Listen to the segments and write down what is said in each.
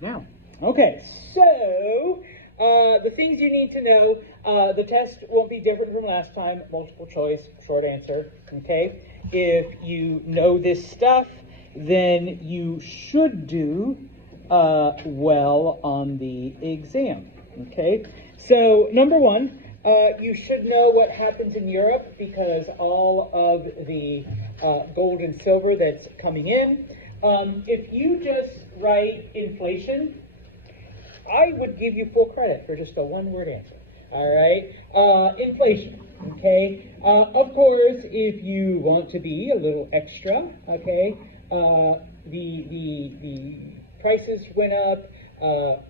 right now. Okay, so the things you need to know, the test won't be different from last time, multiple choice, short answer, okay? If you know this stuff, then you should do well on the exam, okay? So, number one, you should know what happens in Europe because all of the gold and silver that's coming in. If you just write inflation, I would give you full credit for just a one-word answer. All right, inflation. Okay. Of course, if you want to be a little extra, okay, the prices went up,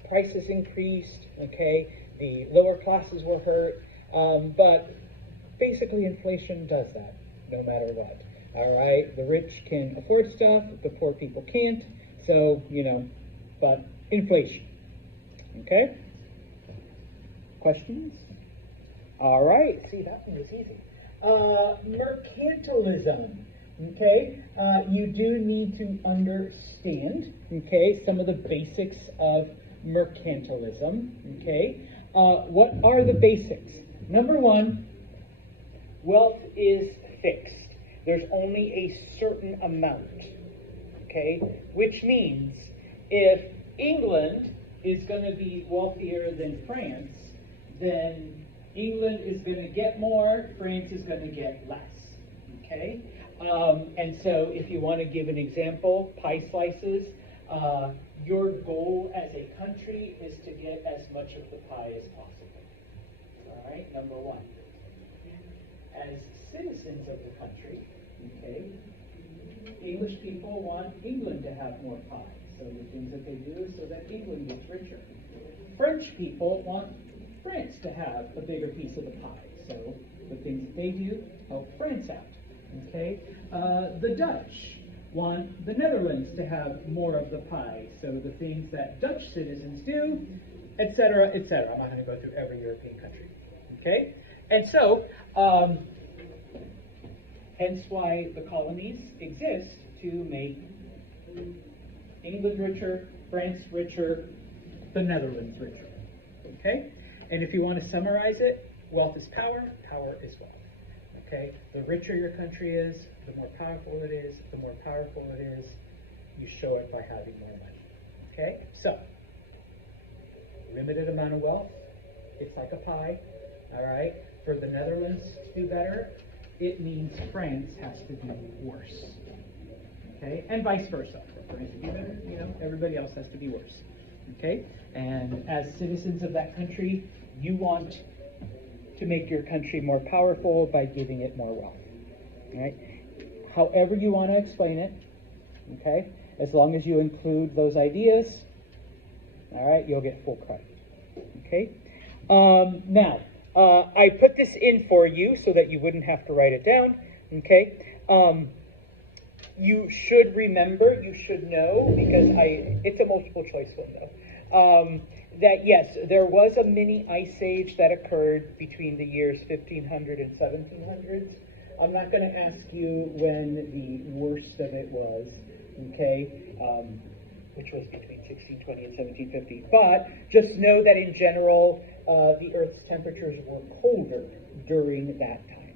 prices increased. Okay, the lower classes were hurt, but basically, inflation does that no matter what. All right, the rich can afford stuff, the poor people can't. So but inflation. Okay? Questions? All right. See, that one was easy. Mercantilism. Okay? You do need to understand, okay, some of the basics of mercantilism. Okay? What are the basics? Number one, wealth is fixed. There's only a certain amount. Okay? Which means if England is going to be wealthier than France, then England is going to get more, France is going to get less. Okay? And so if you want to give an example, pie slices, your goal as a country is to get as much of the pie as possible. All right, number one. As citizens of the country, okay, English people want England to have more pie. So the things that they do is so that England gets richer. French people want France to have a bigger piece of the pie. So the things that they do help France out. Okay? The Dutch want the Netherlands to have more of the pie. So the things that Dutch citizens do, etc., etc. I'm not going to go through every European country. Okay? And so, hence why the colonies exist, to make England richer, France richer, the Netherlands richer. Okay? And if you want to summarize it, wealth is power, power is wealth. Okay? The richer your country is, the more powerful it is. The more powerful it is, you show it by having more money. Okay? So, limited amount of wealth, it's like a pie. All right? For the Netherlands to do better, it means France has to do worse. Okay? And vice versa. For France to do better, everybody else has to be worse. Okay? And as citizens of that country, you want to make your country more powerful by giving it more wealth. All right? However you want to explain it, okay? As long as you include those ideas, all right, you'll get full credit. Okay? Now, I put this in for you so that you wouldn't have to write it down. Okay? You should remember, you should know, because it's a multiple choice window, that yes, there was a mini ice age that occurred between the years 1500 and 1700s. I'm not going to ask you when the worst of it was, okay, which was between 1620 and 1750. But just know that in general, the Earth's temperatures were colder during that time.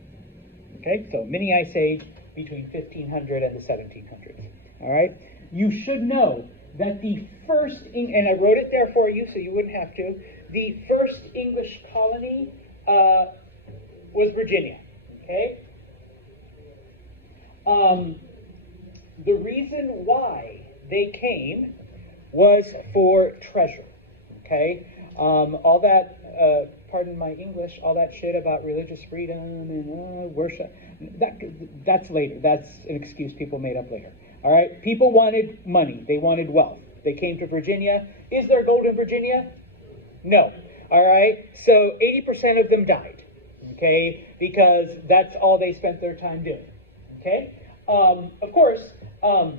Okay, so mini ice age between 1500 and the 1700s. All right, you should know that the first, and I wrote it there for you so you wouldn't have to, the first English colony was Virginia. Okay. The reason why they came was for treasure. Okay. All that, pardon my English, all that shit about religious freedom and worship, that's later. That's an excuse people made up later. All right? People wanted money. They wanted wealth. They came to Virginia. Is there gold in Virginia? No. All right? So 80% of them died. Okay? Because that's all they spent their time doing. Okay? Of course, how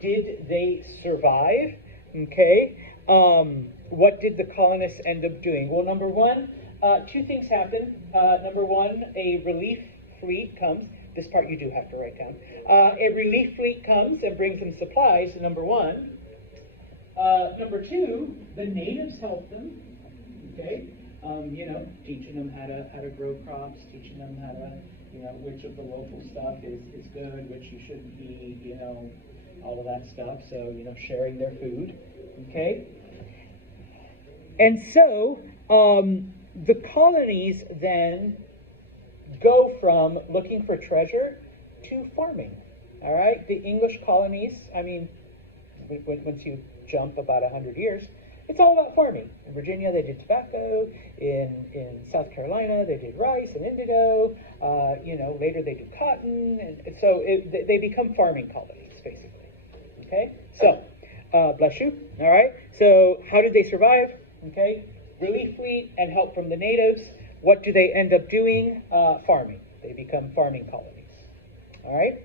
did they survive? Okay? What did the colonists end up doing? Well, number one, two things happen. Number one, a relief fleet comes. This part you do have to write down. A relief fleet comes and brings them supplies, number one. Number two, the natives help them. Okay, teaching them how to grow crops, teaching them how to, which of the local stuff is good, which you shouldn't eat, all of that stuff. So, sharing their food. Okay, and so the colonies then go from looking for treasure to farming. All right, the English colonies. I mean, once you jump about 100 years. It's all about farming. In Virginia, they did tobacco. In South Carolina, they did rice and indigo. Later they do cotton, and so they become farming colonies, basically. Okay, so bless you. All right. So how did they survive? Okay, relief fleet and help from the natives. What do they end up doing? Farming. They become farming colonies. All right.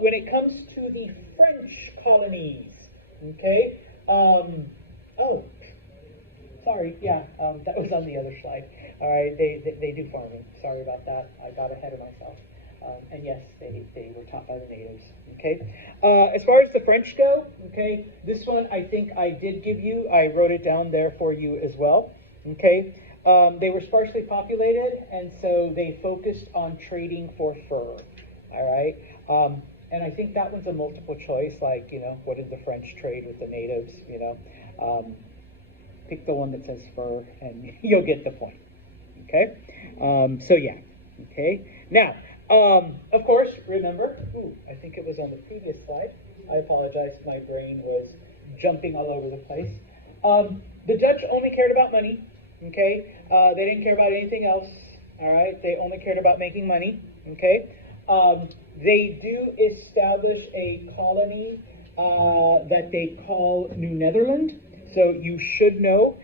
When it comes to the French colonies, okay. Sorry, yeah, that was on the other slide. All right, they do farming. Sorry about that. I got ahead of myself. And yes, they were taught by the natives. Okay. As far as the French go, okay, this one I think I did give you. I wrote it down there for you as well. Okay. They were sparsely populated, and so they focused on trading for fur. All right. And I think that one's a multiple choice, like, what did the French trade with the natives, pick the one that says fur, and you'll get the point, okay? So, yeah, okay? Now, of course, remember, I think it was on the previous slide. I apologize, my brain was jumping all over the place. The Dutch only cared about money, okay? They didn't care about anything else, all right? They only cared about making money, okay? They do establish a colony that they call New Netherland. So you should know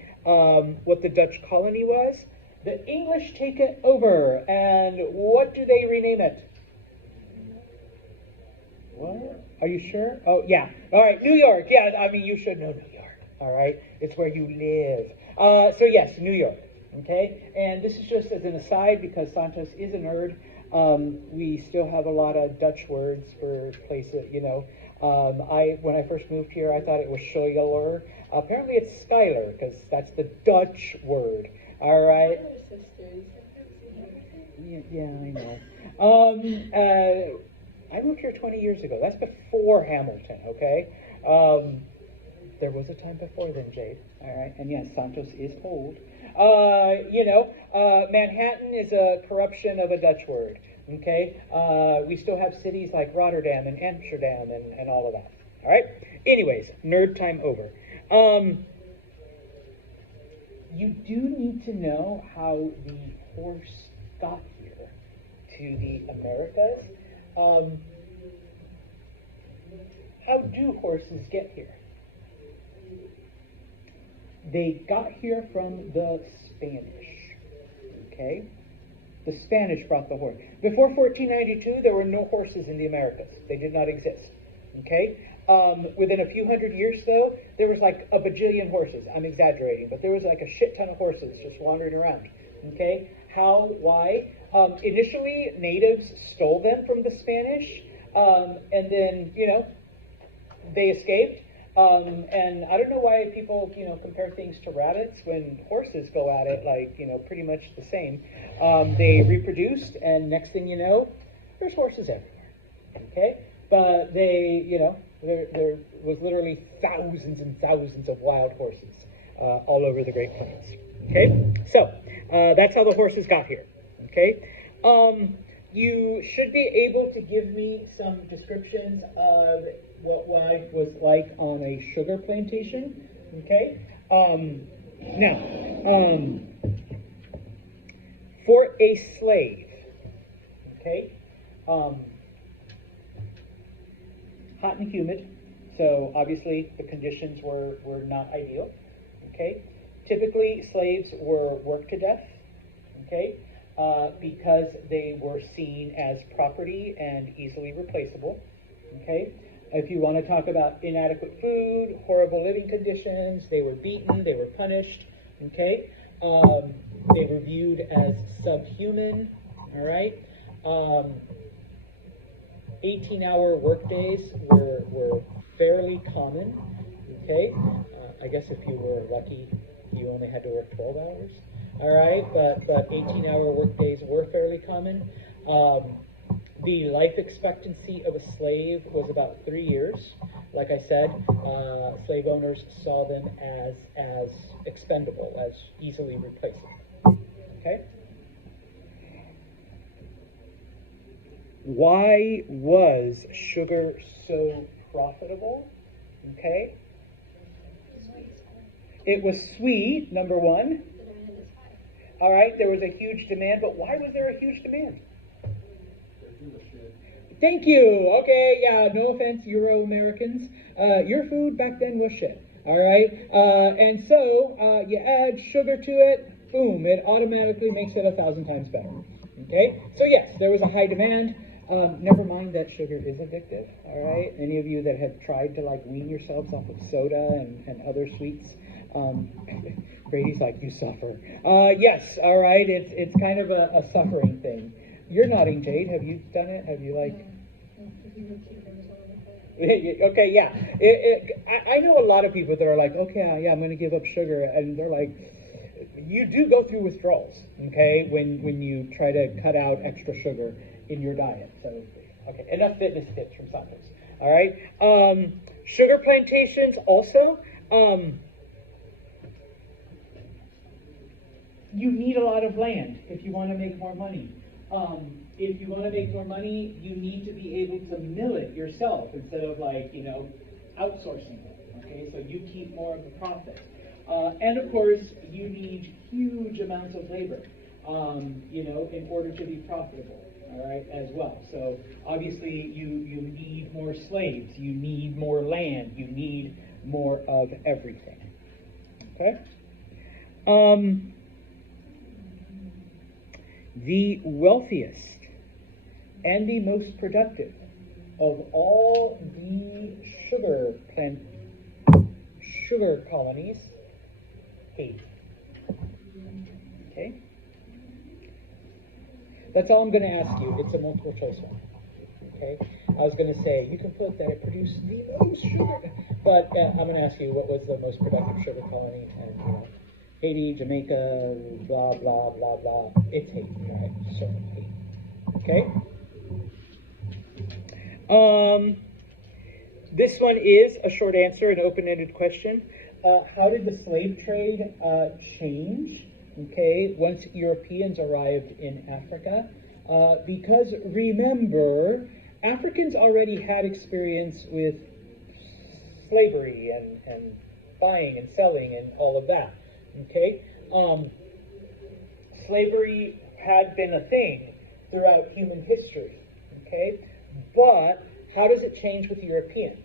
what the Dutch colony was. The English take it over, and what do they rename it? What? Are you sure? Oh, yeah. All right, New York. Yeah, I mean, you should know New York. All right? It's where you live. So yes, New York. Okay? And this is just as an aside, because Santos is a nerd. We still have a lot of Dutch words for places, when I first moved here, I thought it was Schuyler. Apparently it's Skylar, because that's the Dutch word. All right? Yeah, I know. I moved here 20 years ago. That's before Hamilton, okay? There was a time before then, Jade. All right? And yes, Santos is old. Manhattan is a corruption of a Dutch word. Okay, we still have cities like Rotterdam and Amsterdam and all of that. All right. Anyways, nerd time over. You do need to know how the horse got here to the Americas. How do horses get here? They got here from the Spanish. Okay. The Spanish brought the horse. Before 1492, there were no horses in the Americas. They did not exist. Okay? Within a few hundred years, though, there was like a bajillion horses. I'm exaggerating, but there was like a shit ton of horses just wandering around. Okay? How? Why? Initially, natives stole them from the Spanish, and then, they escaped. And I don't know why people, compare things to rabbits when horses go at it, like, pretty much the same. They reproduced, and next thing you know, there's horses everywhere. Okay? But they, there was literally thousands and thousands of wild horses all over the Great Plains. Okay? So, that's how the horses got here. Okay? You should be able to give me some descriptions of what life was like on a sugar plantation. Okay? Now, for a slave, okay, hot and humid, so obviously the conditions were not ideal. Okay? Typically, slaves were worked to death. Okay? Because they were seen as property and easily replaceable. Okay? If you want to talk about inadequate food, horrible living conditions, they were beaten, they were punished. Okay? They were viewed as subhuman. All right? 18-hour workdays were fairly common. Okay, I guess if you were lucky, you only had to work 12 hours. All right, but 18-hour work days were fairly common. The life expectancy of a slave was about 3 years. Like I said, slave owners saw them as expendable, as easily replaceable. Okay. Why was sugar so profitable? Okay. It was sweet, number one. All right, there was a huge demand, but why was there a huge demand? Thank you. Okay, yeah, no offense, Euro Americans. Your food back then was shit. All right, and so you add sugar to it, boom, it automatically makes it 1,000 times better. Okay, so yes, there was a high demand. Never mind that sugar is addictive. All right, any of you that have tried to like wean yourselves off of soda and other sweets, Brady's like, you suffer. Yes, all right, it's kind of a suffering thing. You're nodding, Jade. Have you done it? Have you like? Okay, yeah. I know a lot of people that are like, okay, yeah, I'm going to give up sugar, and they're like, you do go through withdrawals, okay, when you try to cut out extra sugar in your diet. So, okay, enough fitness tips from Santos. All right. Sugar plantations also. You need a lot of land if you want to make more money. If you want to make more money, you need to be able to mill it yourself instead of like, outsourcing it. Okay, so you keep more of the profit. And of course, you need huge amounts of labor, in order to be profitable. All right, as well. So obviously, you need more slaves, you need more land, you need more of everything. Okay. The wealthiest and the most productive of all the sugar colonies, Haiti. Okay? That's all I'm going to ask you. It's a multiple choice one. Okay? I was going to say, you can put that it produced the most sugar, but I'm going to ask you what was the most productive sugar colony, and Haiti, Jamaica, blah, blah, blah, blah. It's Haiti, right? So Haiti. Okay? This one is a short answer, an open-ended question. How did the slave trade change, okay, once Europeans arrived in Africa? Because remember, Africans already had experience with slavery and buying and selling and all of that. Okay, slavery had been a thing throughout human history. Okay, but how does it change with Europeans?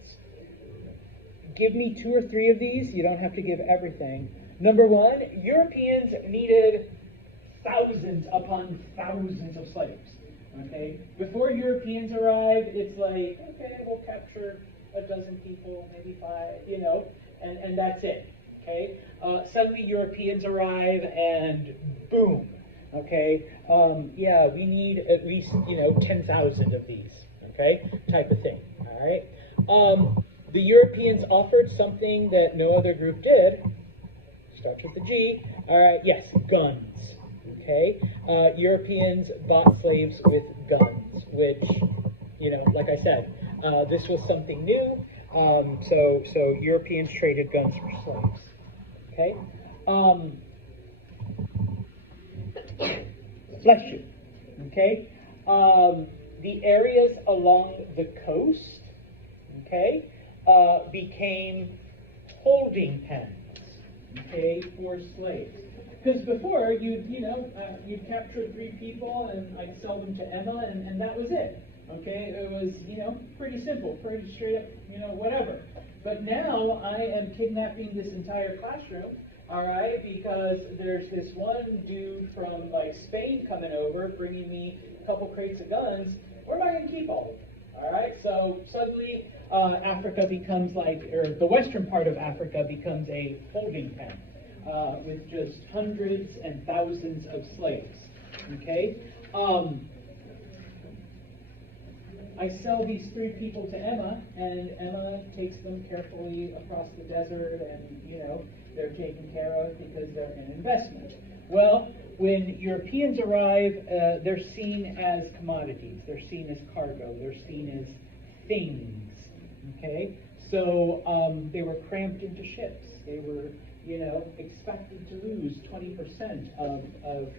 Give me 2 or 3 of these. You don't have to give everything. Number one, Europeans needed thousands upon thousands of slaves. Okay, before Europeans arrived, it's like, okay, we'll capture a dozen people, maybe 5, and that's it. Okay, suddenly Europeans arrive and boom. Okay, yeah, we need at least 10,000 of these. Okay, type of thing. All right. The Europeans offered something that no other group did. Starts with the G. All right. Yes, guns. Okay. Europeans bought slaves with guns, which, like I said, this was something new. So Europeans traded guns for slaves. Okay. Bless you. Okay. The areas along the coast, okay, became holding pens, okay, for slaves. Because before you'd capture 3 people and I'd sell them to Emma, and that was it. Okay, it was pretty simple, pretty straight up, whatever. But now I am kidnapping this entire classroom. All right, because there's this one dude from like Spain coming over, bringing me a couple crates of guns. Where am I going to keep all of them? All right, so suddenly Africa becomes or the western part of Africa becomes a holding pen with just hundreds and thousands of slaves. Okay, I sell these 3 people to Emma, and Emma takes them carefully across the desert, and, they're taken care of because they're an investment. Well, when Europeans arrive, they're seen as commodities, they're seen as cargo, they're seen as things, okay? So they were cramped into ships. They were, expected to lose 20% of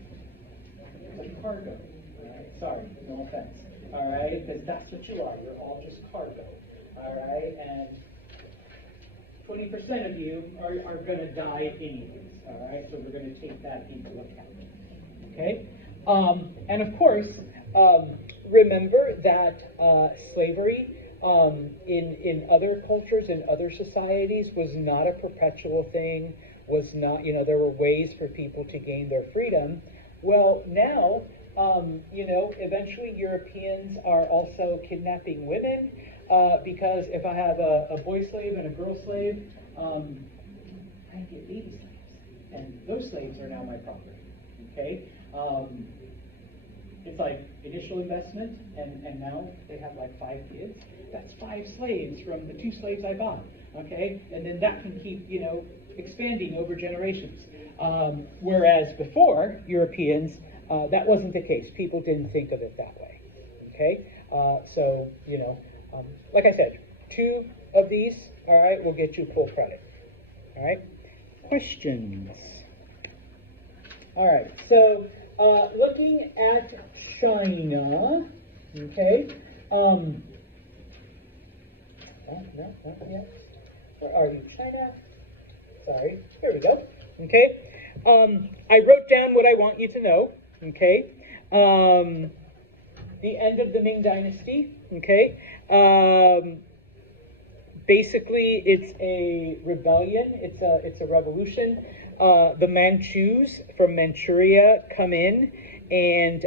cargo. All right? Sorry, no offense. All right, because that's what you are. You're all just cargo. All right, and 20% of you are going to die anyways. All right, so we're going to take that into account. Okay, and of course, remember that slavery in other cultures, in other societies, was not a perpetual thing. Was not, there were ways for people to gain their freedom. Well, now, eventually Europeans are also kidnapping women because if I have a boy slave and a girl slave, I get baby slaves, and those slaves are now my property. Okay, it's like initial investment, and now they have like 5 kids. That's 5 slaves from the 2 slaves I bought. Okay, and then that can keep expanding over generations. Whereas before Europeans, that wasn't the case. People didn't think of it that way. Okay, so like I said, 2 of these, all right, will get you full credit. All right, questions. All right, so looking at China, okay. No, not yet. Where are you, China? Sorry, here we go. Okay, I wrote down what I want you to know. Okay, the end of the Ming Dynasty. Okay, basically it's a rebellion. It's a revolution. The Manchus from Manchuria come in and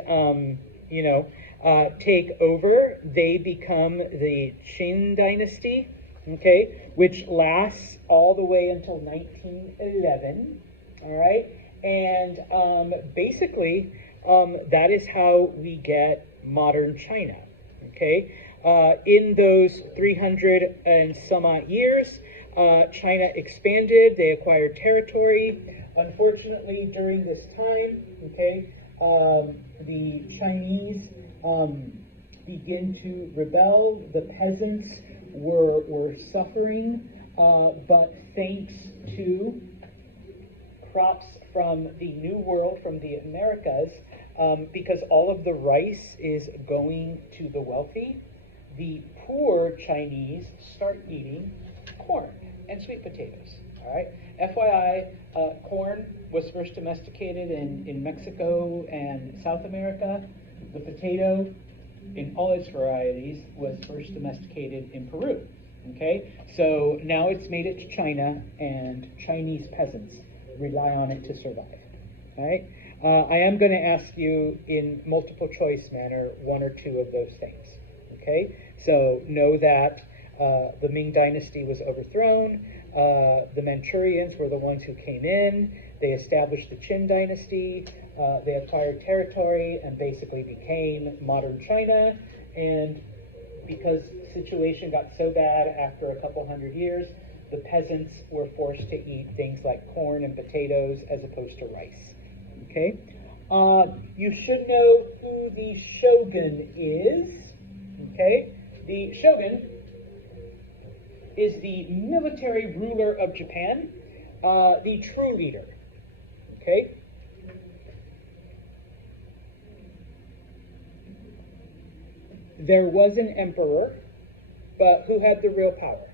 take over. They become the Qin Dynasty. Okay, which lasts all the way until 1911. All right, and basically that is how we get modern China. Okay, in those 300 and some odd years, China expanded. They acquired territory. Unfortunately, during this time, okay, the Chinese begin to rebel. The peasants were suffering, but thanks to crops from the New World, from the Americas, because all of the rice is going to the wealthy, the poor Chinese start eating corn and sweet potatoes. All right. FYI, corn was first domesticated in Mexico and South America. The potato, in all its varieties, was first domesticated in Peru. Okay, so now it's made it to China, and Chinese peasants rely on it to survive. All right, I am going to ask you in multiple choice manner 1 or 2 of those things. Okay, so know that the Ming Dynasty was overthrown. The Manchurians were the ones who came in. They established the Qin Dynasty. They acquired territory and basically became modern China. And because the situation got so bad after a couple hundred years, the peasants were forced to eat things like corn and potatoes as opposed to rice. Okay? You should know who the shogun is. Okay? The shogun is the military ruler of Japan, the true leader. Okay? There was an emperor, but who had the real power?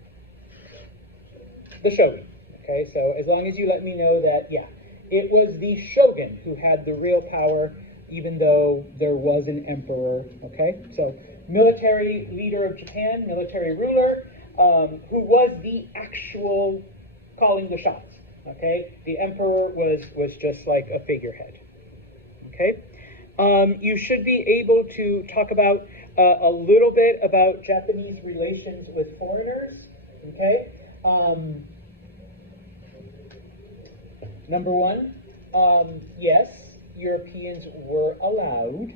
The shogun. Okay, so as long as you let me know that, yeah, it was the shogun who had the real power, even though there was an emperor. Okay, so military leader of Japan, military ruler, who was the actual calling the shots. Okay, the emperor was just like a figurehead. Okay, you should be able to talk about a little bit about Japanese relations with foreigners. Okay, number 1, yes, Europeans were allowed,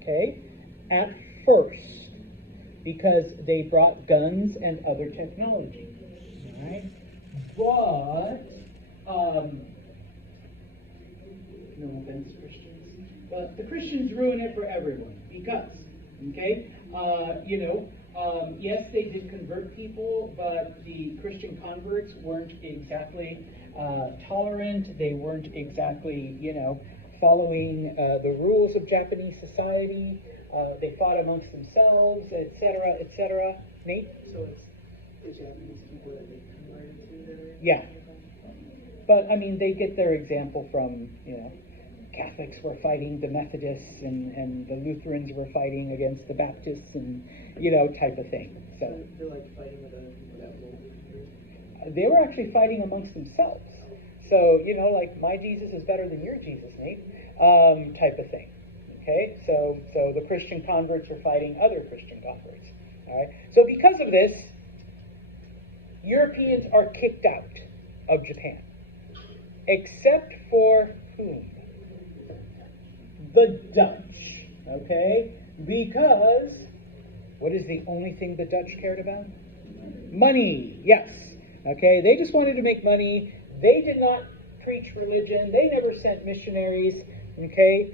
okay, at first, because they brought guns and other technology. All right? But, no offense, Christians, but the Christians ruin it for everyone because, okay, yes, they did convert people, but the Christian converts weren't exactly tolerant. They weren't exactly, following the rules of Japanese society. They fought amongst themselves, etc., etc. Nate? So it's the Japanese people that they converted to their... Yeah. But, I mean, they get their example from, Catholics were fighting the Methodists and the Lutherans were fighting against the Baptists and, type of thing. So they're like fighting with other people that will... they were actually fighting amongst themselves. So, like, my Jesus is better than your Jesus, Nate, type of thing. Okay? So the Christian converts were fighting other Christian converts. All right? So because of this, Europeans are kicked out of Japan. Except for whom? The Dutch. Okay? Because what is the only thing the Dutch cared about? Money. Yes. Okay? They just wanted to make money. They did not preach religion. They never sent missionaries. Okay?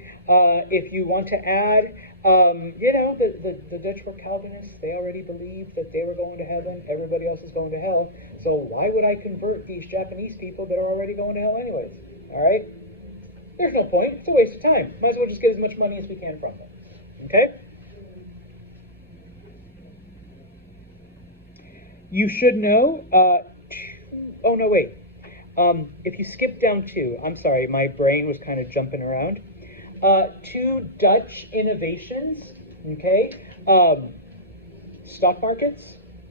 If you want to add, the Dutch were Calvinists. They already believed that they were going to heaven. Everybody else is going to hell. So why would I convert these Japanese people that are already going to hell anyways? All right? There's no point. It's a waste of time. Might as well just get as much money as we can from them. Okay? You should know, oh no, wait. If you skip down 2, I'm sorry, my brain was kind of jumping around. 2 Dutch innovations, okay? Stock markets,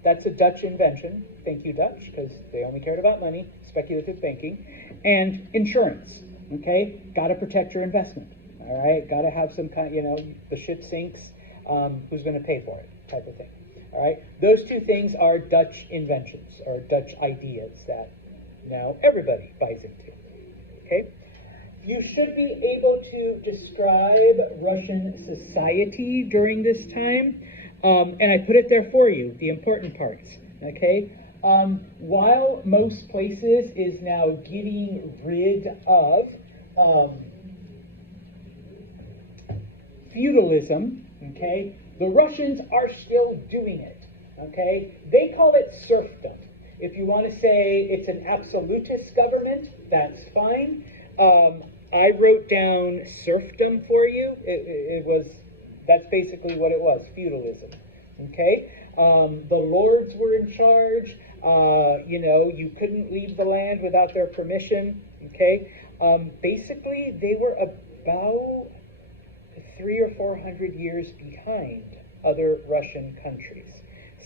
that's a Dutch invention. Thank you, Dutch, because they only cared about money, speculative banking. And insurance, okay? Got to protect your investment, all right? Got to have some kind, the ship sinks, who's going to pay for it, type of thing. All right? Those 2 things are Dutch inventions, or Dutch ideas that now everybody buys into, okay? You should be able to describe Russian society during this time, and I put it there for you, the important parts, okay? While most places is now getting rid of feudalism, okay, the Russians are still doing it, okay? They call it serfdom. If you want to say it's an absolutist government, that's fine. I wrote down serfdom for you. That's basically what it was, feudalism. Okay? The lords were in charge. You couldn't leave the land without their permission. Okay? Basically, they were about 300 or 400 years behind other Russian countries.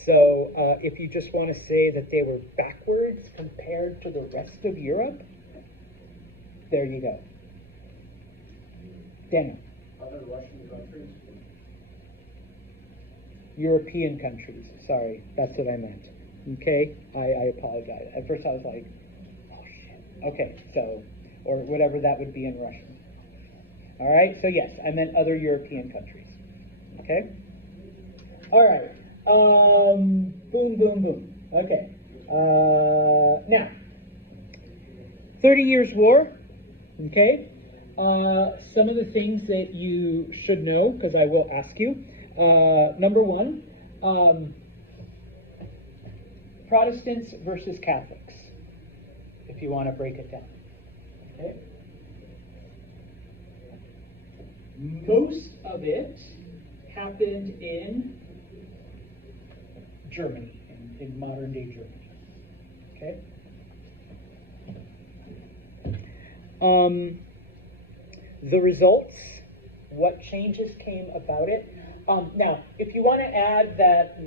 So if you just want to say that they were backwards compared to the rest of Europe, there you go. Daniel. Other Russian countries? European countries. Sorry, that's what I meant. Okay? I apologize. At first I was like, oh shit. Okay, so, or whatever that would be in Russian. All right, so yes, I meant other European countries. Okay? All right. Boom, boom, boom. Okay. Now, 30 Years' War. Okay. Some of the things that you should know, because I will ask you. Number 1, Protestants versus Catholics, if you want to break it down. Okay. Most of it happened in Germany, in modern-day Germany. Okay? The results, what changes came about it. Now, if you want to add that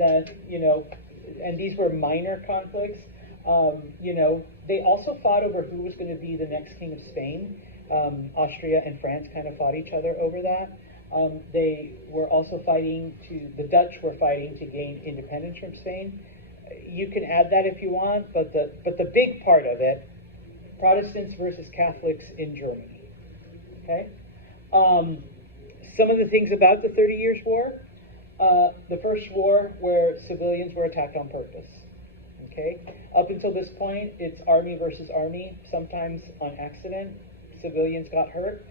and these were minor conflicts, they also fought over who was going to be the next king of Spain. Austria and France kind of fought each other over that. They were also the Dutch were fighting to gain independence from Spain. You can add that if you want, but the big part of it, Protestants versus Catholics in Germany. Okay? Some of the things about the 30 Years' War, the first war where civilians were attacked on purpose. Okay? Up until this point, it's army versus army. Sometimes on accident, civilians got hurt.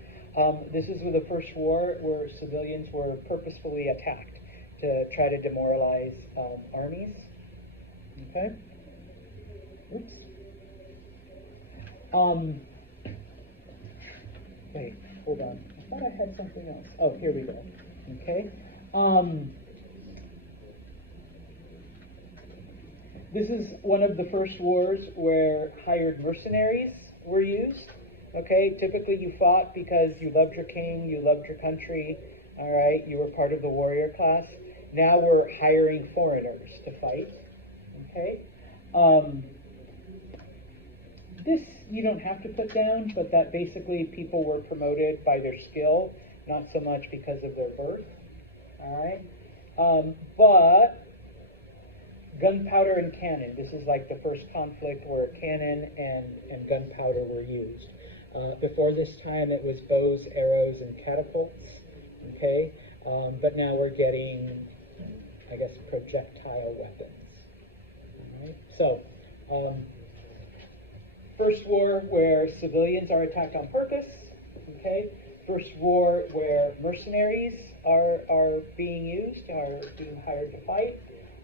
This is the first war where civilians were purposefully attacked to try to demoralize armies. Okay? Oops. Wait, hold on. I thought I had something else. Oh, here we go. Okay. This is one of the first wars where hired mercenaries were used. Okay, typically you fought because you loved your king, you loved your country, all right, you were part of the warrior class. Now we're hiring foreigners to fight. Okay. This you don't have to put down, but that basically people were promoted by their skill, not so much because of their birth. All right. But gunpowder and cannon. This is like the first conflict where cannon and gunpowder were used. Before this time, it was bows, arrows, and catapults. Okay. But now we're getting, I guess, projectile weapons. All right. So, first war where civilians are attacked on purpose. Okay. First war where mercenaries are being used, are being hired to fight.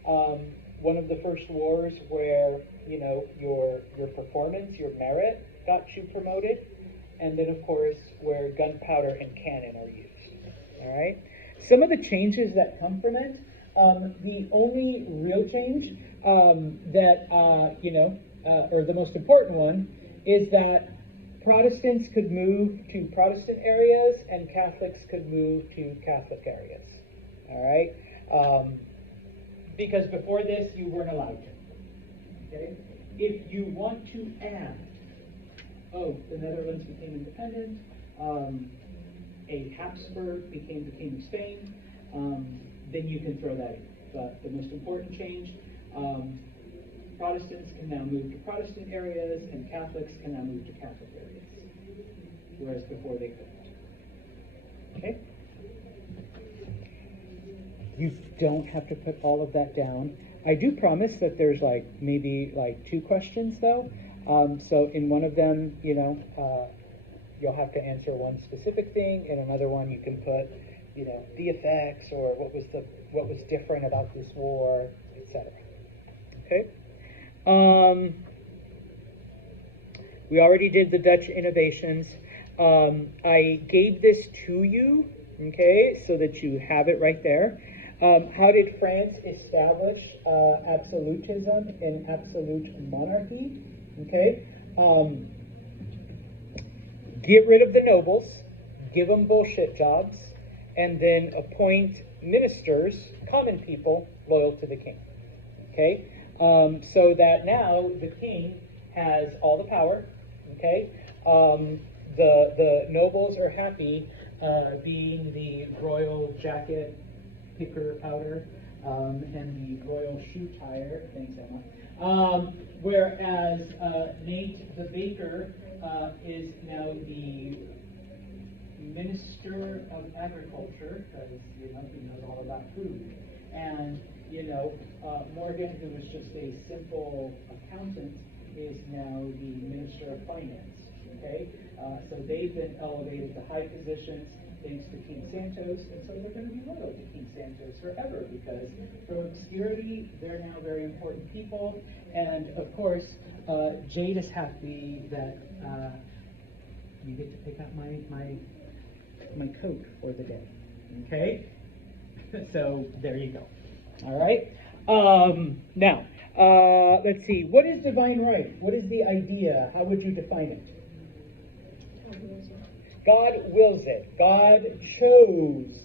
One of the first wars where, you know, your performance, your merit got you promoted. And then, of course, where gunpowder and cannon are used. All right. Some of the changes that come from it, the only real change that, or the most important one, is that Protestants could move to Protestant areas and Catholics could move to Catholic areas. All right. Because before this, you weren't allowed to. Okay. If you want to add, the Netherlands became independent, a Habsburg became the King of Spain, then you can throw that in. But the most important change, Protestants can now move to Protestant areas and Catholics can now move to Catholic areas, whereas before they couldn't. Okay? You don't have to put all of that down. I do promise that there's maybe 2 questions though. So in one of them, you'll have to answer one specific thing. In another one, you can put, the effects or what was different about this war, etc. Okay. We already did the Dutch innovations. I gave this to you, okay, so that you have it right there. How did France establish absolutism and absolute monarchy? Okay. Get rid of the nobles, give them bullshit jobs, and then appoint ministers, common people, loyal to the king. Okay. So that now the king has all the power. Okay. The nobles are happy being the royal jacket picker powder and the royal shoe tire. Thanks, Emma. Whereas Nate the baker is now the minister of agriculture because he knows all about food, and Morgan, who was just a simple accountant, is now the minister of finance. Okay, so they've been elevated to high positions thanks to King Santos, and so they're going to be loyal to King Santos forever because from obscurity, they're now very important people. And of course, Jade is happy that you get to pick out my coat for the day. Okay, so there you go. All right. Now, let's see. What is divine right? What is the idea? How would you define it? God wills it. God chose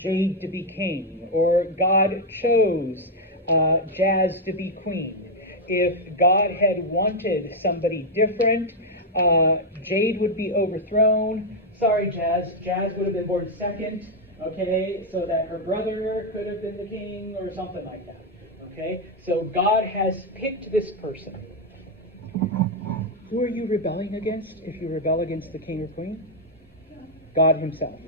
Jade to be king, or God chose Jazz to be queen. If God had wanted somebody different, Jade would be overthrown. Sorry, Jazz. Jazz would have been born second, okay, so that her brother could have been the king or something like that, okay? So God has picked this person. Who are you rebelling against if you rebel against the king or queen? God himself,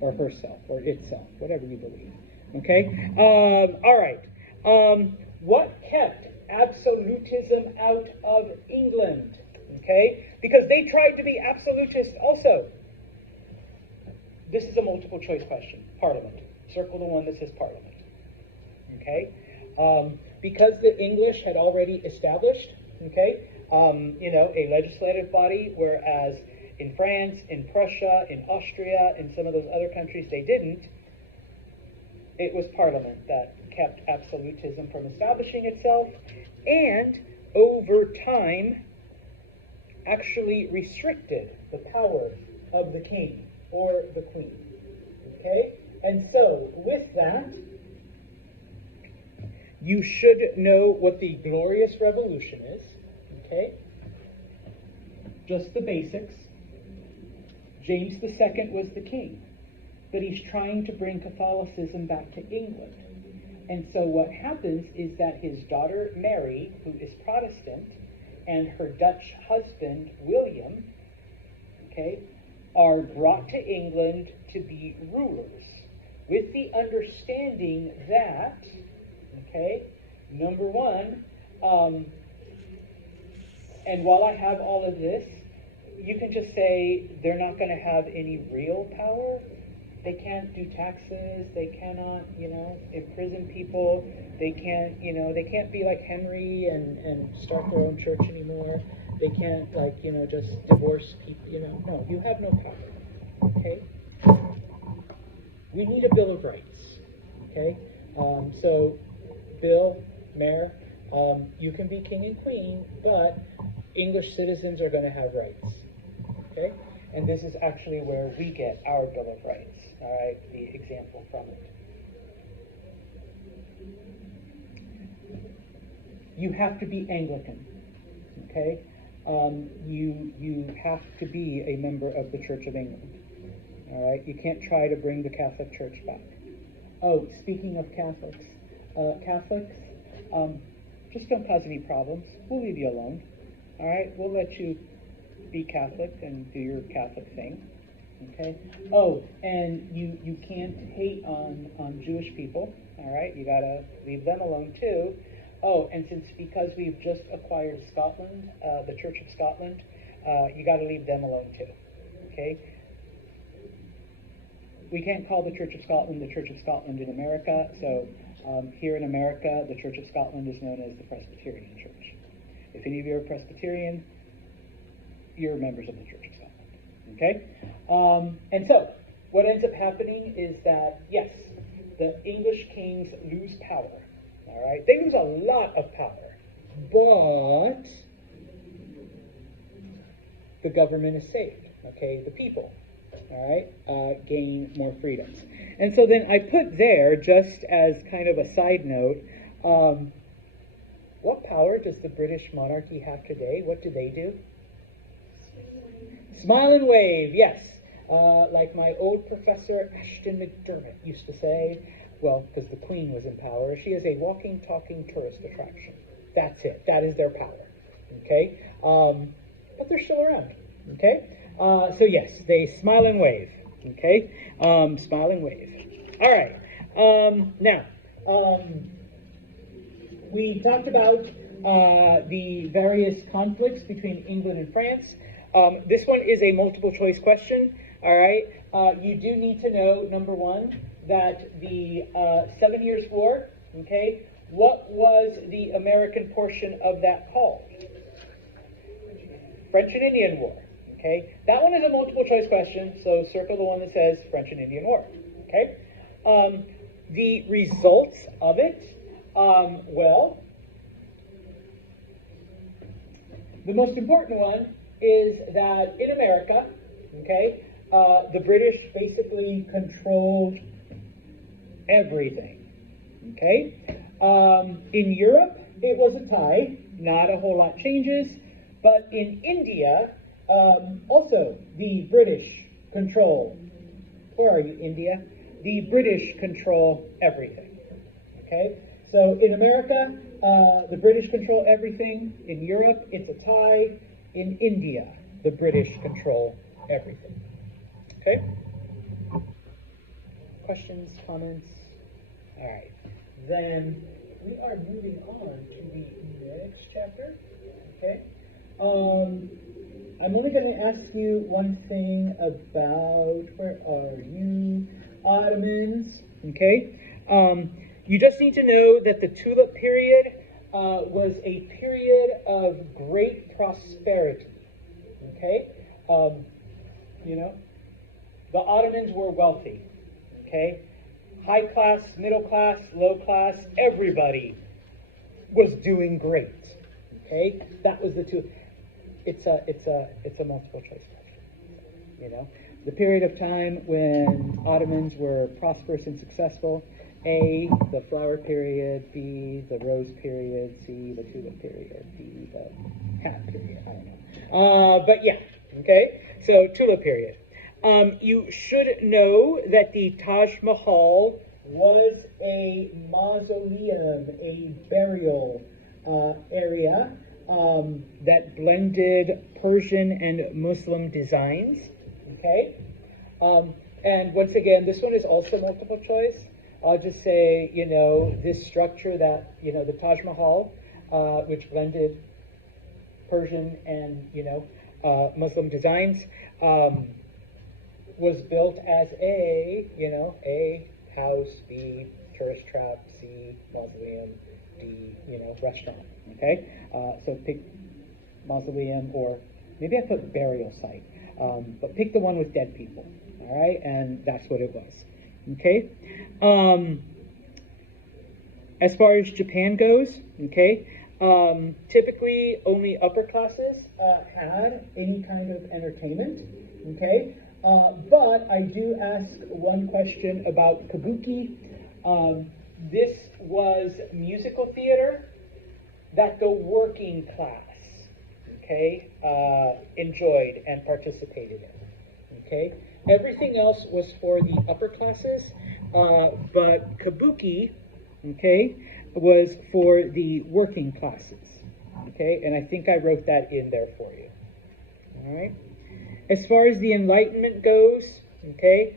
or herself, or itself, whatever you believe. Okay? All right. What kept absolutism out of England? Okay? Because they tried to be absolutist also. This is a multiple choice question. Parliament. Circle the one that says Parliament. Okay? Because the English had already established, okay, a legislative body, whereas in France, in Prussia, in Austria, in some of those other countries they didn't, it was Parliament that kept absolutism from establishing itself, and over time actually restricted the power of the king or the queen. Okay? And so, with that, you should know what the Glorious Revolution is. Okay? Just the basics. James II was the king, but he's trying to bring Catholicism back to England. And so what happens is that his daughter Mary, who is Protestant, and her Dutch husband William, okay, are brought to England to be rulers, with the understanding that, okay, number one, and while I have all of this, you can just say they're not going to have any real power. They can't do taxes. They cannot, imprison people. They can't, they can't be like Henry and start their own church anymore. They can't, just divorce people, No, you have no power, okay? We need a Bill of Rights, okay? So, Bill, Mayor, you can be king and queen, but English citizens are going to have rights, okay? And this is actually where we get our Bill of Rights, all right, the example from it. You have to be Anglican, okay? You have to be a member of the Church of England, all right? You can't try to bring the Catholic Church back. Oh, speaking of Catholics, just don't cause any problems. We'll leave you alone, all right? We'll let you be Catholic and do your Catholic thing, okay? Oh, and you can't hate on Jewish people, all right? You gotta leave them alone too. Oh, and because we've just acquired Scotland, the Church of Scotland, you gotta leave them alone too, okay? We can't call the Church of Scotland the Church of Scotland in America, so here in America, the Church of Scotland is known as the Presbyterian Church. If any of you are Presbyterian, you're members of the Church of Scotland, okay? And so, what ends up happening is that, yes, the English kings lose power, all right? They lose a lot of power, but the government is saved, okay? The people, all right, gain more freedoms. And so then I put there, just as kind of a side note, what power does the British monarchy have today? What do they do? Smile and wave, yes. Like my old professor Ashton McDermott used to say, well, because the Queen was in power, she is a walking, talking tourist attraction. That's it. That is their power. Okay? But they're still around. Okay? So yes, they smile and wave. Okay? Smile and wave. All right. Now, we talked about the various conflicts between England and France. This one is a multiple choice question. All right. You do need to know, number one, that the 7 Years' War, okay, what was the American portion of that called? French and Indian War. Okay. That one is a multiple choice question, so circle the one that says French and Indian War. Okay. The results of it, well, the most important one is that in America, okay, the British basically controlled everything, okay? In Europe, it was a tie, not a whole lot changes, but in India, also the British control, where are you, India? The British control everything, okay? So in America, the British control everything. In Europe, it's a tie. In India, the British control everything. Okay? Questions, comments? All right. Then we are moving on to the next chapter. Okay. I'm only going to ask you one thing about, where are you? Ottomans. Okay. You just need to know that the tulip period was a period of great prosperity. Okay. You know, the Ottomans were wealthy. Okay. High class, middle class, low class, everybody was doing great. Okay, that was the two. It's a multiple choice question. You know, the period of time when Ottomans were prosperous and successful. A, the flower period. B, the rose period. C, the tulip period. D, the cat period. I don't know. But yeah. Okay. So tulip period. You should know that the Taj Mahal was a mausoleum, a burial area that blended Persian and Muslim designs. Okay? And once again, this one is also multiple choice. I'll just say, you know, this structure that, you know, the Taj Mahal, which blended Persian and, you know, Muslim designs, was built as a, you know, A, house, B, tourist trap, C, mausoleum, D, you know, restaurant. Okay? So pick mausoleum, or maybe I put burial site. But pick the one with dead people. All right? And that's what it was. Okay? As far as Japan goes, okay, typically only upper classes had any kind of entertainment. Okay? But I do ask one question about kabuki. This was musical theater that the working class, okay, enjoyed and participated in. Okay, everything else was for the upper classes, but kabuki, okay, was for the working classes. Okay, and I think I wrote that in there for you. All right. As far as the Enlightenment goes, okay,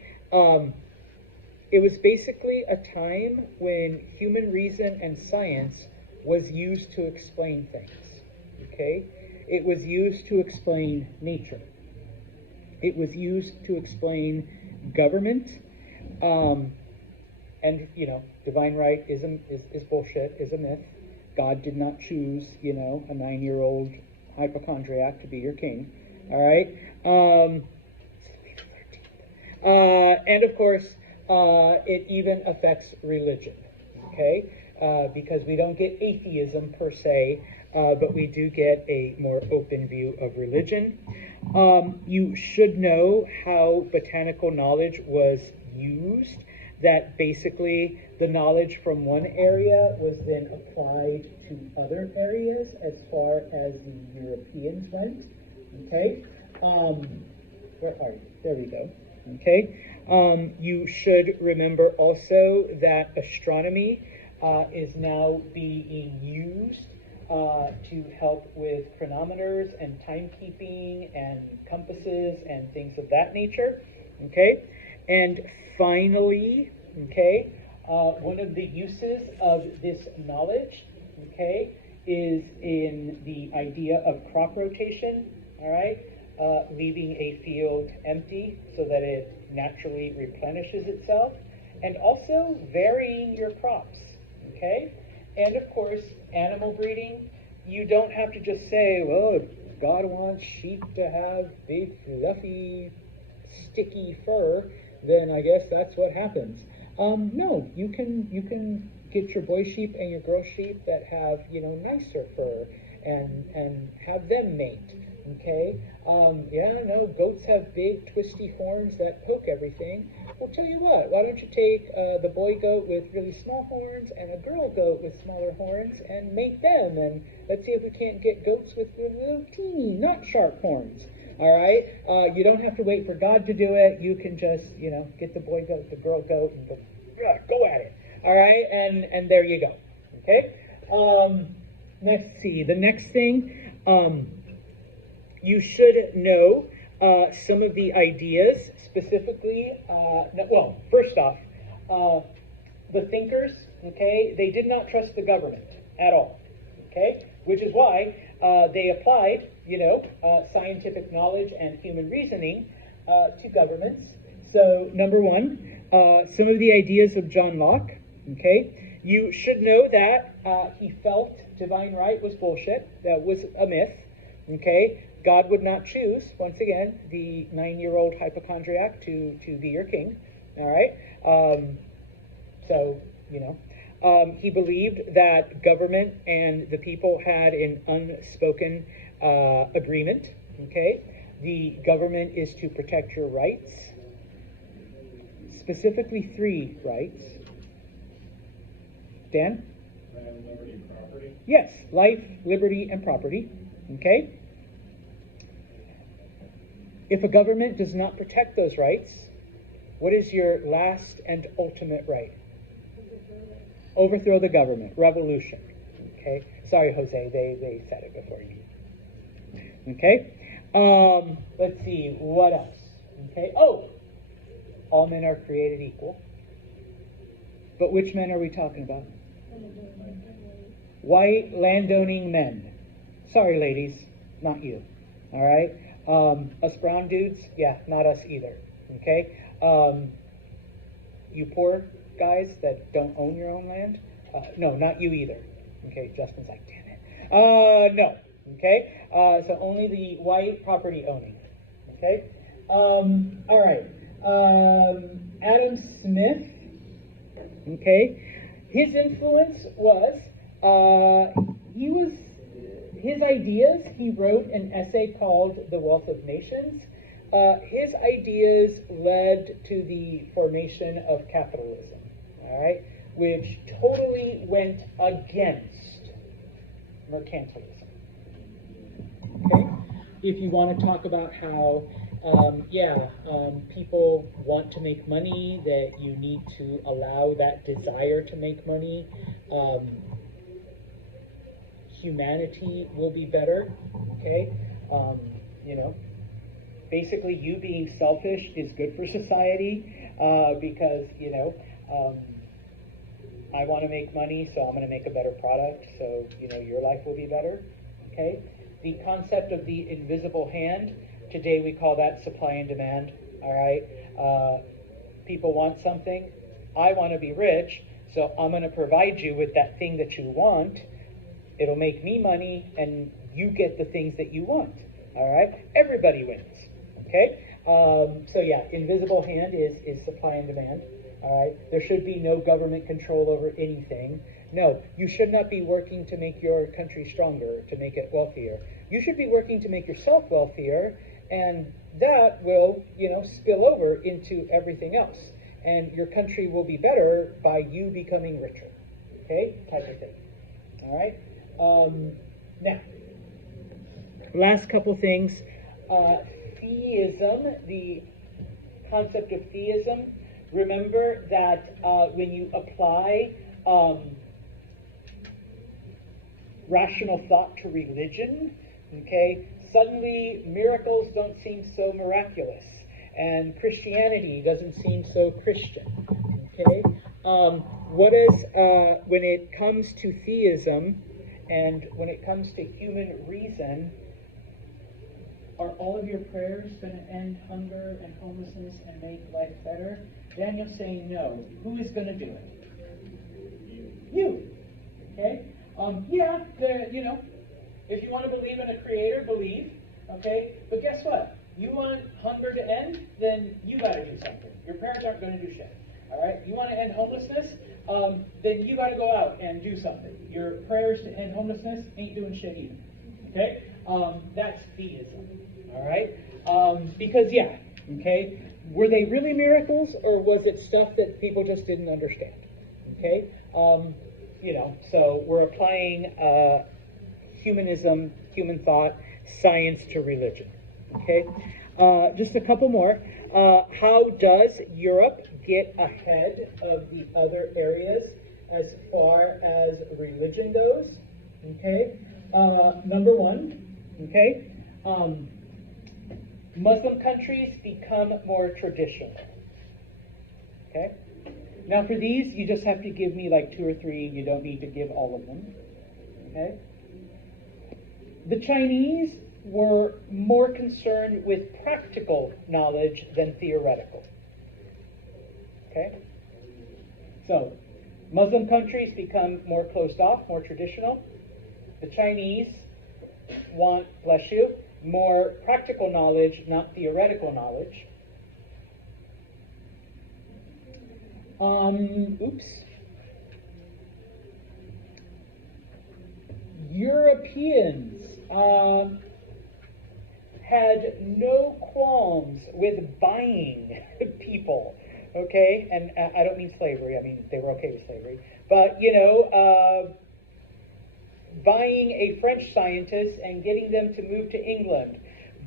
it was basically a time when human reason and science was used to explain things, okay? It was used to explain nature. It was used to explain government, and, you know, divine right is bullshit, is a myth. God did not choose, you know, a 9-year-old hypochondriac to be your king, all right? And of course, it even affects religion, okay? Because we don't get atheism per se, but we do get a more open view of religion. You should know how botanical knowledge was used, that basically the knowledge from one area was then applied to other areas as far as the Europeans went, okay? Where are you? There we go. Okay. You should remember also that astronomy is now being used to help with chronometers and timekeeping and compasses and things of that nature. Okay. And finally, okay, one of the uses of this knowledge, okay, is in the idea of crop rotation. All right. Leaving a field empty so that it naturally replenishes itself, and also varying your crops, okay? And of course, animal breeding, you don't have to just say, well, if God wants sheep to have big, fluffy, sticky fur, then I guess that's what happens. No, you can get your boy sheep and your girl sheep that have, you know, nicer fur, and have them mate. Okay, yeah, no, goats have big twisty horns that poke everything. Well, tell you what, why don't you take the boy goat with really small horns and a girl goat with smaller horns and mate them, and let's see if we can't get goats with little teeny, not sharp horns. All right, you don't have to wait for God to do it. You can just, you know, get the boy goat, the girl goat, and go at it. All right, and there you go. Okay, let's see, the next thing, you should know some of the ideas, specifically, well, first off, the thinkers, okay, they did not trust the government at all, okay, which is why they applied, scientific knowledge and human reasoning to governments. So, number one, some of the ideas of John Locke, okay, you should know that he felt divine right was bullshit, that was a myth, okay. God would not choose, once again, the 9-year-old hypochondriac to be your king, all right? He believed that government and the people had an unspoken agreement, okay? The government is to protect your rights, specifically 3 rights. Dan? Land, liberty, property. Yes, life, liberty, and property, okay? If a government does not protect those rights, what is your last and ultimate right? Overthrow the government. Revolution. Okay? Sorry, Jose, they said it before you. Okay? Let's see, what else? Okay? Oh! All men are created equal. But which men are we talking about? White landowning men. Sorry, ladies, not you. All right? Us brown dudes, yeah, not us either. Okay? You poor guys that don't own your own land, no, not you either. Okay, Justin's like, damn it. No. Okay? So only the white property owning. Okay? All right. Adam Smith. Okay? His influence was, his ideas, he wrote an essay called The Wealth of Nations. His ideas led to the formation of capitalism, all right, which totally went against mercantilism. Okay? If you want to talk about how, people want to make money, that you need to allow that desire to make money, humanity will be better, okay? Basically you being selfish is good for society because, I want to make money, so I'm going to make a better product, so, your life will be better, okay? The concept of the invisible hand, today we call that supply and demand, all right? People want something. I want to be rich, so I'm going to provide you with that thing that you want. It'll make me money, and you get the things that you want. All right? Everybody wins. Okay? Invisible hand is supply and demand. All right? There should be no government control over anything. No, you should not be working to make your country stronger, to make it wealthier. You should be working to make yourself wealthier, and that will, spill over into everything else. And your country will be better by you becoming richer. Okay? Type of thing. All right? Now, last couple things. Theism, the concept of theism. Remember that when you apply rational thought to religion, okay, suddenly miracles don't seem so miraculous, and Christianity doesn't seem so Christian. Okay, when it comes to theism? And when it comes to human reason, are all of your prayers going to end hunger and homelessness and make life better? Daniel's saying no. Who is going to do it? You. Okay? If you want to believe in a creator, believe. Okay? But guess what? You want hunger to end? Then you got to do something. Your parents aren't going to do shit. All right? You want to end homelessness? Then you got to go out and do something. Your prayers to end homelessness ain't doing shit either. Okay? That's theism. All right? Were they really miracles, or was it stuff that people just didn't understand? Okay? So we're applying humanism, human thought, science to religion. Okay? Just a couple more. How does Europe get ahead of the other areas as far as religion goes? Okay? Number one, okay? Muslim countries become more traditional. Okay? Now for these, you just have to give me like 2 or 3. You don't need to give all of them. Okay? The Chinese were more concerned with practical knowledge than theoretical. Okay? So, Muslim countries become more closed off, more traditional. The Chinese want, bless you, more practical knowledge, not theoretical knowledge. Europeans had no qualms with buying people, okay? And I don't mean slavery. I mean, they were okay with slavery. But, buying a French scientist and getting them to move to England,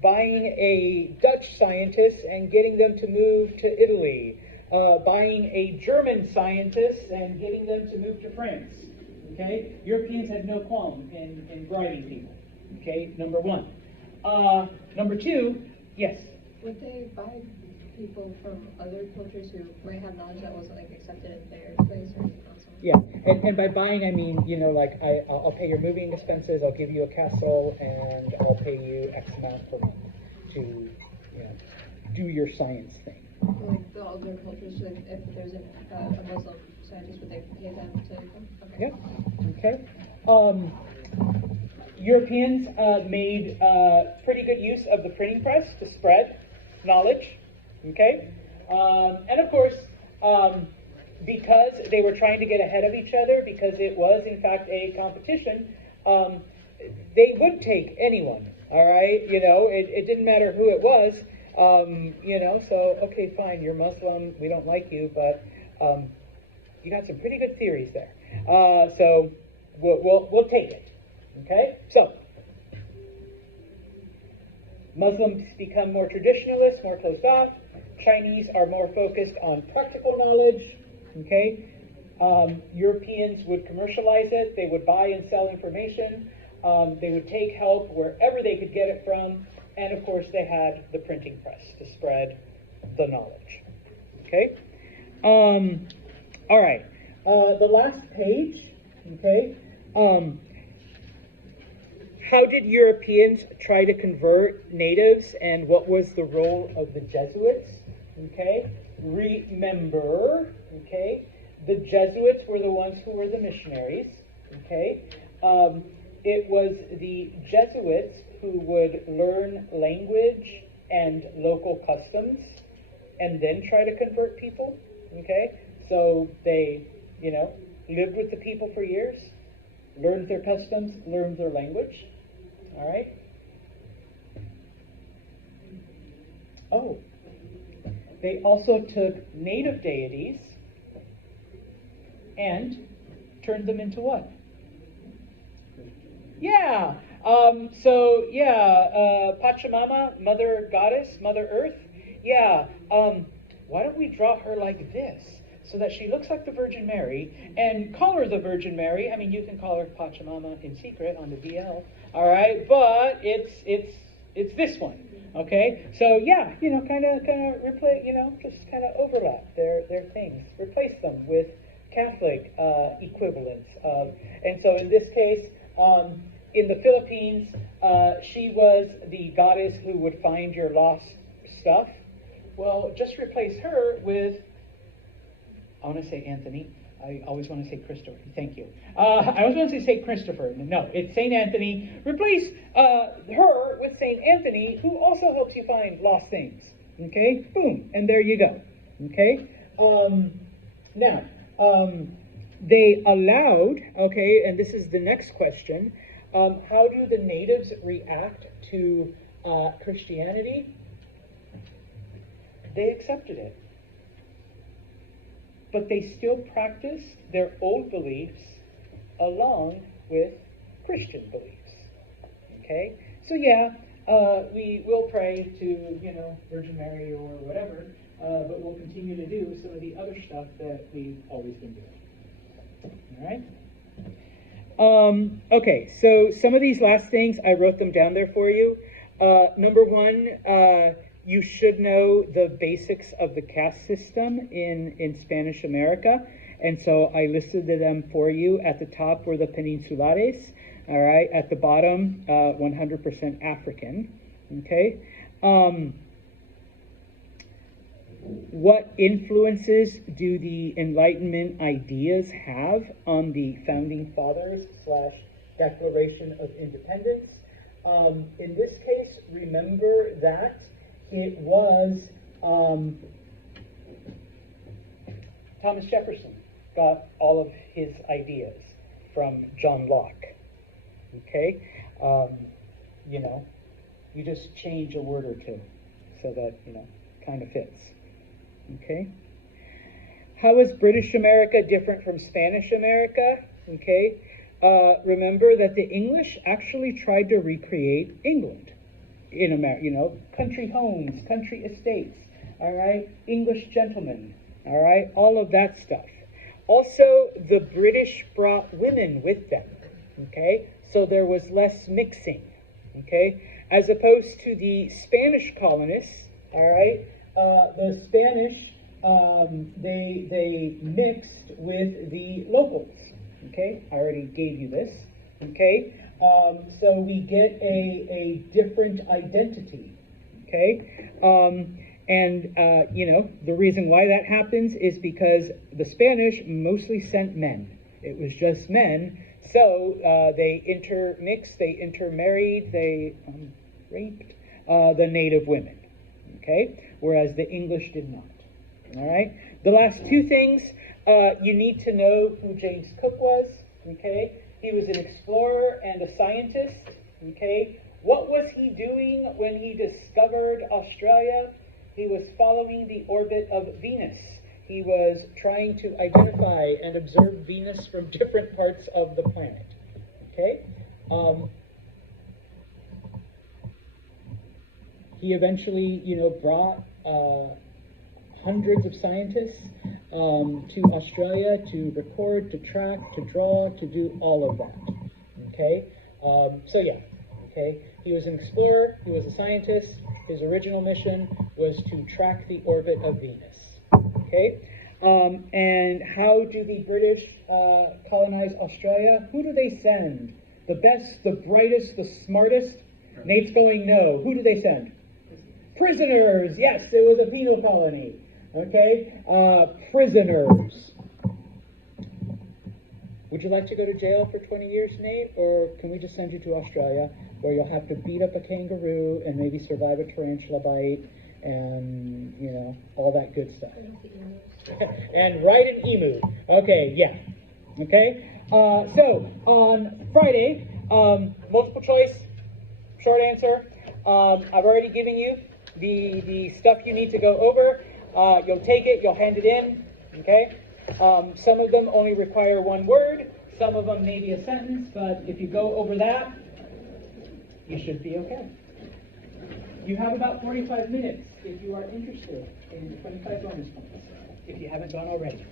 buying a Dutch scientist and getting them to move to Italy, buying a German scientist and getting them to move to France. Okay? Europeans had no qualm in bribing people. Okay, number one. Number two, yes? Would they buy people from other cultures who might have knowledge that wasn't like accepted in their place or something? Yeah, and by buying I mean, like I'll pay your moving expenses, I'll give you a castle, and I'll pay you X amount per month to, do your science thing. Like the other cultures, so if there's a Muslim scientist, would they pay them to come? Okay. Yep. Okay. Europeans made pretty good use of the printing press to spread knowledge. Okay. And of course, because they were trying to get ahead of each other, because it was in fact a competition, they would take anyone. All right. It didn't matter who it was. So, okay, fine, you're Muslim, we don't like you, but you got some pretty good theories there. So we'll take it. Okay? So, Muslims become more traditionalist, more closed off. Chinese are more focused on practical knowledge. Okay? Europeans would commercialize it. They would buy and sell information. They would take help wherever they could get it from. And of course, they had the printing press to spread the knowledge. Okay? All right. The last page. Okay? How did Europeans try to convert natives, and what was the role of the Jesuits? Okay? Remember, okay, the Jesuits were the ones who were the missionaries. Okay? It was the Jesuits who would learn language and local customs and then try to convert people. Okay? So they, lived with the people for years, learned their customs, learned their language. All right? Oh, they also took native deities and turned them into what? Yeah. Pachamama, Mother Goddess, Mother Earth. Yeah. Why don't we draw her like this, so that she looks like the Virgin Mary, and call her the Virgin Mary? I mean, you can call her Pachamama in secret on the DL. All right, but it's this one. Okay. So yeah, kind of replace, just kind of overlap their things, replace them with Catholic equivalents of, and so in this case. In the Philippines, she was the goddess who would find your lost stuff. Well, just replace her with, I want to say Anthony. I always want to say Christopher. Thank you. I always want to say St. Christopher. No, it's St. Anthony. Replace her with St. Anthony, who also helps you find lost things. Okay? Boom. And there you go. Okay? Now, they allowed, okay, and this is the next question, how do the natives react to Christianity? They accepted it. But they still practiced their old beliefs along with Christian beliefs. Okay? So yeah, we will pray to, Virgin Mary or whatever, but we'll continue to do some of the other stuff that we've always been doing. All right? Okay, so some of these last things, I wrote them down there for you. Number one, you should know the basics of the caste system in Spanish America. And so I listed them for you. At the top were the Peninsulares. All right. At the bottom, 100% African. Okay. What influences do the Enlightenment ideas have on the Founding Fathers / Declaration of Independence? In this case, remember that it was Thomas Jefferson got all of his ideas from John Locke. Okay? You know, you just change a word or two so that, you know, kind of fits. Okay? How is British America different from Spanish America? Okay? Remember that the English actually tried to recreate England in America, you know, country homes, country estates, all right, English gentlemen, all right, all of that stuff. Also, the British brought women with them, okay, so there was less mixing, okay, as opposed to the Spanish colonists, all right, the Spanish, they mixed with the locals, okay, I already gave you this, okay, so we get a different identity, okay, you know, the reason why that happens is because the Spanish mostly sent men. It was just men, so they intermixed, they intermarried, they raped the native women, okay, whereas the English did not, all right. The last two things, you need to know who James Cook was, okay. He was an explorer and a scientist, okay. What was he doing when he discovered Australia? He was following the orbit of Venus. He was trying to identify and observe Venus from different parts of the planet, okay. He eventually, you know, brought hundreds of scientists to Australia to record, to track, to draw, to do all of that. Okay? So yeah, okay? He was an explorer, he was a scientist. His original mission was to track the orbit of Venus. Okay? And how do the British colonize Australia? Who do they send? The best, the brightest, the smartest? Nate's going no. Who do they send? Prisoners! Yes, it was a penal colony. Okay? Prisoners. Would you like to go to jail for 20 years, Nate? Or can we just send you to Australia, where you'll have to beat up a kangaroo and maybe survive a tarantula bite and, you know, all that good stuff? And ride an emu. Okay, yeah. Okay? So, on Friday, multiple choice, short answer. I've already given you the stuff you need to go over. You'll take it, you'll hand it in, okay? Some of them only require one word, some of them maybe a sentence, but if you go over that, you should be okay. You have about 45 minutes if you are interested in 25 bonus points, if you haven't gone already.